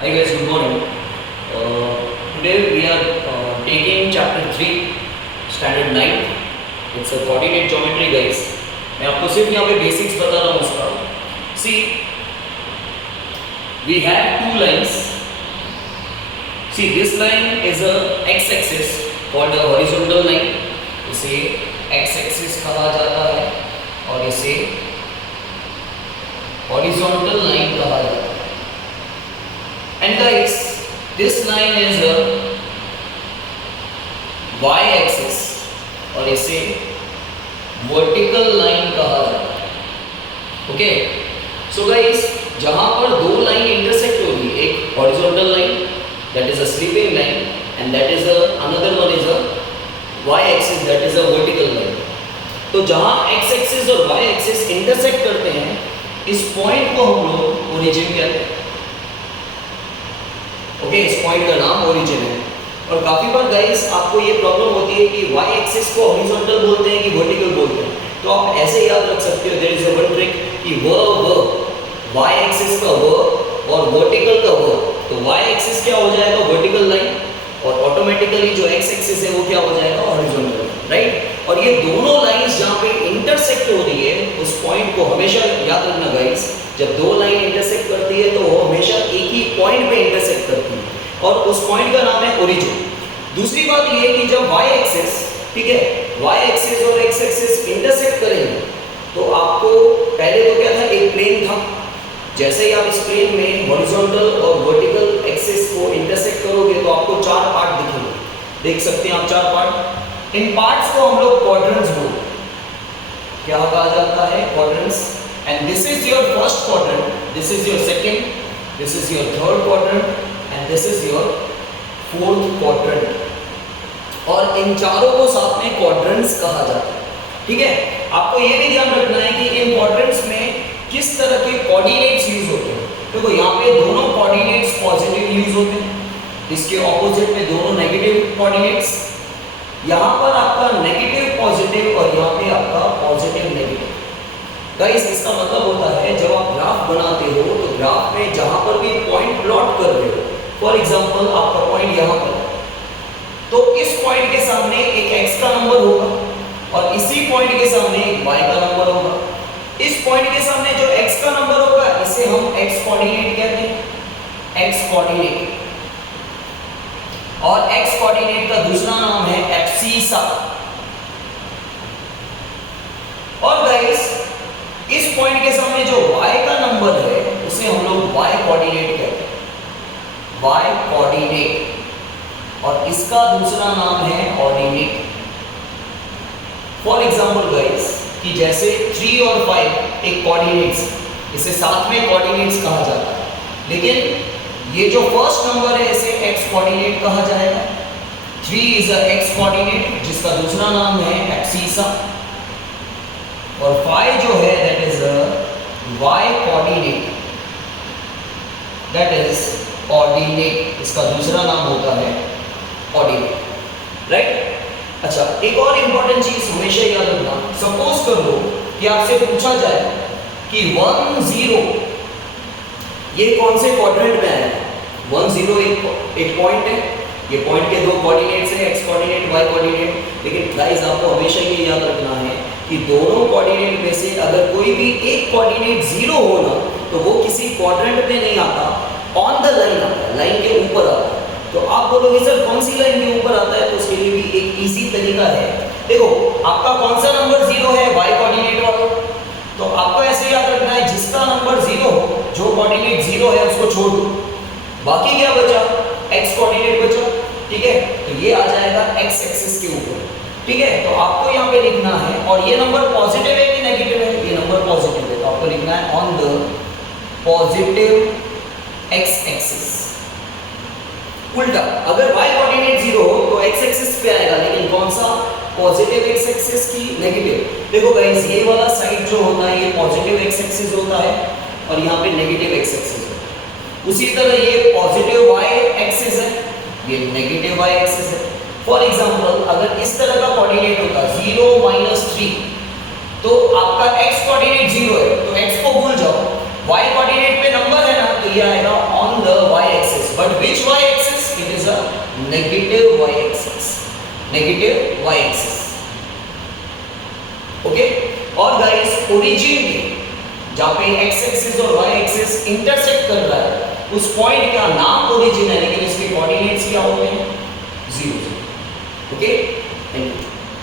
Hi guys, good morning. Today we are taking chapter 3, standard 9. It's a coordinate geometry guys. मैं आपको सिर्फ यहाँ पे बेसिक्स बता रहा हूँ उसका. See, we have two lines. See, this line is a x-axis called a horizontal line. इसे x-axis कहा जाता है और इसे horizontal line कहा जाता है. And guys, this line is a y-axis और इसे vertical line कहा जाता है. Okay? So guys, जहाँ पर दो लाइन इंटरसेक्ट होगी, एक horizontal line that is a sweeping line and that is another one is a y-axis that is a vertical line. तो जहाँ x-axis और y-axis इंटरसेक्ट करते हैं, इस पॉइंट को हम लोग ओरिजिन कहते हैं. ओके, इस पॉइंट का नाम ओरिजिन है. और काफी बार गाइस आपको ये प्रॉब्लम होती है कि y एक्सिस को हॉरिजॉन्टल बोलते हैं कि वर्टिकल बोलते हैं. तो आप ऐसे याद रख सकते हो, there is a one trick कि y एक्सिस का और वर्टिकल का तो y एक्सिस क्या हो जाएगा, वर्टिकल लाइन, और ऑटोमेटिकली जो x एक्सिस है वो क्या हो जाएगा, हॉरिजॉन्टल, राइट. और ये दोनों लाइंस जहाँ पे इंटरसेक्ट हो रही है, उस पॉइंट को हमेशा याद रखना गाइस. जब दो लाइन इंटरसेक्ट करती है तो वो हमेशा एक ही पॉइंट पे इंटरसेक्ट करती है और उस पॉइंट का नाम है ओरिजिन. दूसरी बात ये है कि जब y एक्सिस, ठीक है, y एक्सिस और x एक्सिस इंटरसेक्ट करेंगे तो आपको पहले तो क्या था, एक प्लेन था. जैसे ही आप इस प्लेन में हॉरिजॉन्टल और वर्टिकल एक्सिस को इंटरसेक्ट करोगे तो आपको चार पार्ट दिखेंगे. देख सकते हैं आप चार पार्ट. इन पार्ट्स को हम लोग क्वाड्रेंट्स बोलते हैं. क्या कहा जाता है, quadrants. And this is your first quadrant, this is your second, this is your third quadrant and this is your fourth quadrant. और इन चारों को साथ में quadrants कहा जाता है. ठीक है, आपको ये भी ध्यान रखना है कि इन quadrants में किस तरह के coordinates यूज होते हैं. देखो यहाँ पे दोनों coordinates पॉजिटिव यूज होते हैं, इसके ऑपोजिट में दोनों नेगेटिव coordinates. यहाँ पर आपका नेगेटिव पॉजिटिव और यहाँ पे आपका पॉजिटिव नेगेटिव. गाइस इसका मतलब होता है जब आप ग्राफ बनाते हो तो ग्राफ में जहां पर भी पॉइंट प्लॉट कर रहे हो, फॉर एग्जांपल आपका पॉइंट यहां पर है, तो इस पॉइंट के सामने एक x का नंबर होगा और इसी पॉइंट के सामने एक y का नंबर होगा. इस पॉइंट के सामने जो x का नंबर होगा इसे हम x कोऑर्डिनेट कहते हैं, x कोऑर्डिनेट. और x कोऑर्डिनेट का दूसरा नाम है एब्सिसा. और गाइस इस पॉइंट के सामने जो y का नंबर है उसे हम लोग y कोऑर्डिनेट कहते हैं, y कोऑर्डिनेट. और इसका दूसरा नाम है ऑर्डिनेट. फॉर एग्जांपल गाइस कि जैसे 3 और 5 एक कोऑर्डिनेट्स, इसे साथ में कोऑर्डिनेट्स कहा जाता है, लेकिन ये जो फर्स्ट नंबर है इसे x कोऑर्डिनेट कहा जाएगा. 3 इज अ x कोऑर्डिनेट जिसका दूसरा नाम है एब्सिसा. और 5 जो है that is y coordinate, that is ordinate. इसका दूसरा नाम होता है ऑर्डिनेट, राइट. अच्छा, एक और इंपॉर्टेंट चीज हमेशा याद रखना. सपोज कर लो कि आपसे पूछा जाए कि 1 0 ये कौन से क्वाड्रेंट में है. 1 0 एक पॉइंट है, ये पॉइंट के दो कोऑर्डिनेट्स हैं, x कोऑर्डिनेट, y कोऑर्डिनेट. लेकिन गाइस आपको हमेशा ये याद रखना है कि दोनों कोऑर्डिनेट में से अगर कोई भी एक कोऑर्डिनेट 0 हो ना तो वो किसी क्वाड्रेंट पे नहीं आता, ऑन द लाइन आता है, लाइन के ऊपर आता है. तो आप बोलोगे सर कौन सी लाइन के ऊपर आता है, तो उसके लिए भी एक इजी तरीका है. देखो आपका कौन सा नंबर 0 है, y कोऑर्डिनेट वाला, तो आपको ऐसे याद रखना है जिसका नंबर 0 हो, जो कोऑर्डिनेट 0 है उसको छोड़ दो, बाकी क्या बचा, x कोऑर्डिनेट बचा. ठीक है, तो ये आ जाएगा x एक्सिस के ऊपर. ठीक है, तो आपको यहाँ पे लिखना है, और ये नंबर पॉजिटिव है कि नेगेटिव है, ये नंबर पॉजिटिव है, तो आपको लिखना है on the positive x axis. उल्टा, अगर y कोऑर्डिनेट 0 हो तो x एक्सिस पे आएगा, लेकिन कौन सा, पॉजिटिव x एक्सिस की नेगेटिव. देखो गाइस ये वाला साइड जो होता है ये पॉजिटिव x एक्सिस होता है और यहाँ पे नेगेटिव x एक्सिस होता है. उसी तरह ये पॉजिटिव y एक्सिस है, ये नेगेटिव y एक्सिस है. फॉर एग्जांपल अगर इस तरह का कोऑर्डिनेट होता 0 -3 तो आपका x कोऑर्डिनेट 0 है तो x को भूल जाओ, y कोऑर्डिनेट पे नंबर है ना तो ये आएगा on the y axis. Negative Y axis, negative Y axis. Okay, और गाइस ओरिजिन में जहां पे एक्स एक्सिस और वाई एक्सिस इंटरसेक्ट कर रहा है उस पॉइंट का नाम